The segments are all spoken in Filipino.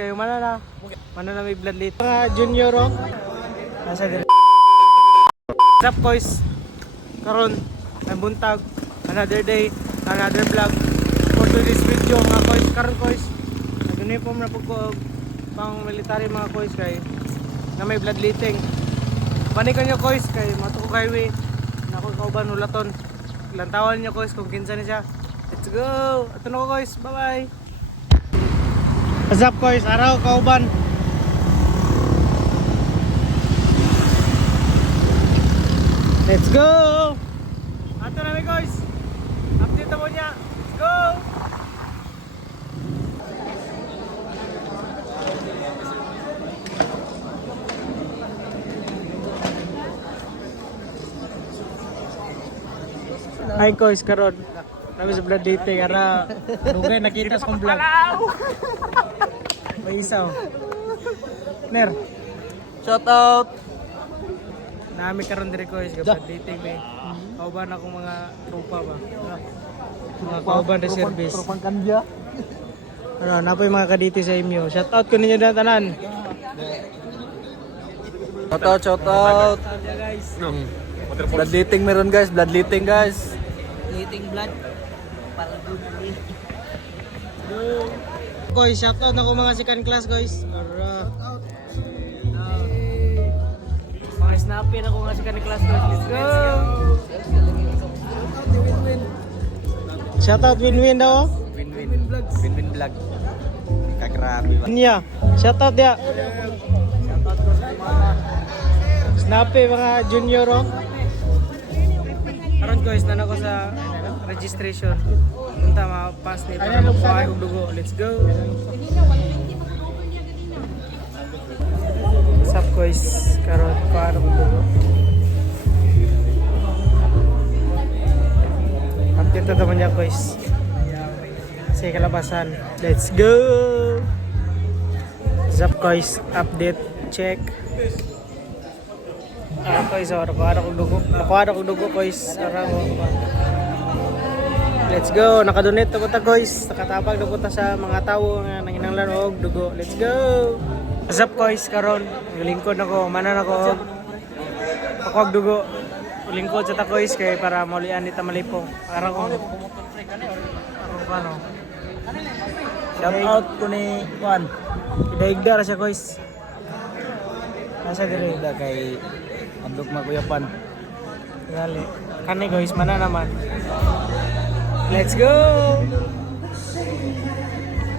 kayo manana may blood lit. Mga junior oh. Nasa dire. What's up guys? Karon ay buntag, another day, another vlog. For today's video mga guys, karon guys. Nag-uniform na po ko pang military mga guys kay na may blood leating. Banikan nyo guys kay matuko highway. Nako kauban ulaton. Lantawan nyo guys kung kinsa ni siya. Let's go! Ato na ko guys, bye bye! What's up guys, araw kauban. Let's go! Ato na mi guys. Update mo niya. Let's go! Hi guys, karon kami sa blood dating ara dugay nakita sa kong vlog. May isaw. Ner. Shout out. Nami karon diri guys, sa blood dating may kauban akong mga tropa ba. Mga kauban de service. Tropang kandya. Ano, napoy mga kaditi sa inyo. Shout out ko ninyo dan tanan. Shout out. Guys. Blood leating meron guys, blood leating guys. Leating blood para good. Guys, shout out na ko mga second class guys. Para mga snappy na ko mga second class guys. Let's go. Shout out win-win daw. Win-win vlog. Kagrabe ba. Niya. Shout out dia. Snappy mga junior oh. Karon guys, na ako sa registration. Punta ma-pass ni para magpahay og dugo. Let's go. What's up guys? Karon paano og dugo. Update na naman niya guys. Sa kalabasan. Let's go. What's up guys? Update check. Guys, nakuha kong dugo guys. Let's go, nakadonate na po ta guys. Nakatabag na po ta sa mga tao nga nanginanglan og dugo. Let's go. What's up guys, karon lingkod ako, manan ako. Ako og dugo. Lingkod sa ta guys kay para maulian ni ta malipong. Para ko ano. Shout out ko ni Juan. Kidaigda ra siya guys. Nasa dire Kay andok makuyapan. gali. Kani guys, mana naman. Let's go.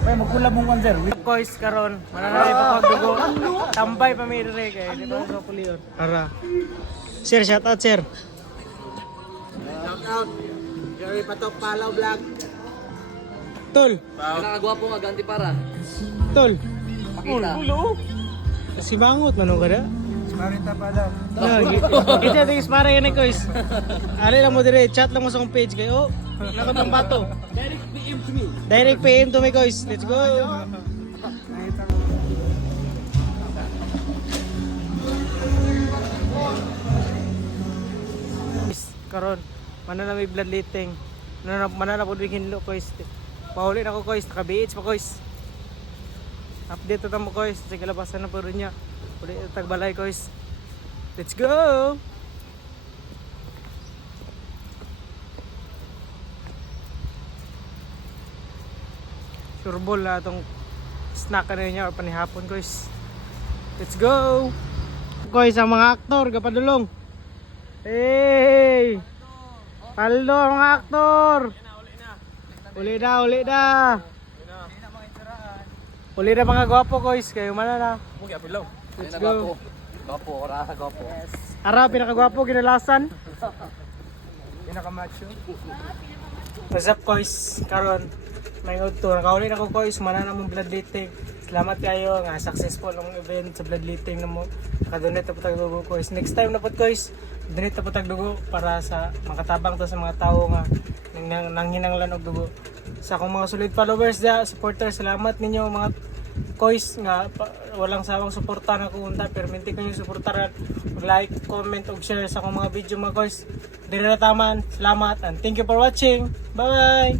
May magkula mong konser. Guys, karon mananay pa ko dugo. Tambay pa mi dire kay di ba sa pulion. Ara. Sir, shout out sir. Shout out. Jerry Patok Palaw Vlog. Tol, Pinakagwapo nga ganti para. tol. Pakita. Si Mangot manong kada. Marita Palaw. Kita tingis para yan guys. Ali lang mo dire, chat lang mo sa akong page kayo. Nakatang bato. Direct PM to me guys. Let's go. Karon, mana na may blood leating. Mana na po hinlo guys. Pauli na ko guys, naka-BH pa guys. Update na mo guys, sige labasan na po rin niya. Uli tagbalay guys. Let's go! Sureball na itong snack na niya or panihapon guys. Let's go! Guys, ang mga aktor, kapadulong. Hey! Paldo ang mga aktor! Uli na! Uli na mga gwapo guys, kayo man na. Let's go. Gwapo, ora sa gwapo. Ara, pinakagwapo, kinalasan. Pinakamacho. What's up guys? Karon may udto. Nakauli na ko guys, mana na mong blood leating. Salamat kayo nga successful ang event sa blood leating na mo. Nakadonate na po tagdugo guys. Next time na po guys, donate na po tagdugo para sa makatabang to sa mga tao nga nanghinanglan og dugo. Sa akong mga solid followers dia, supporters, salamat ninyo mga guys nga walang sawang suportahan ako unta, pero minti ko yung suportahan, like, comment ug share sa akong mga video mga guys. Dire na taman. Salamat and thank you for watching. Bye.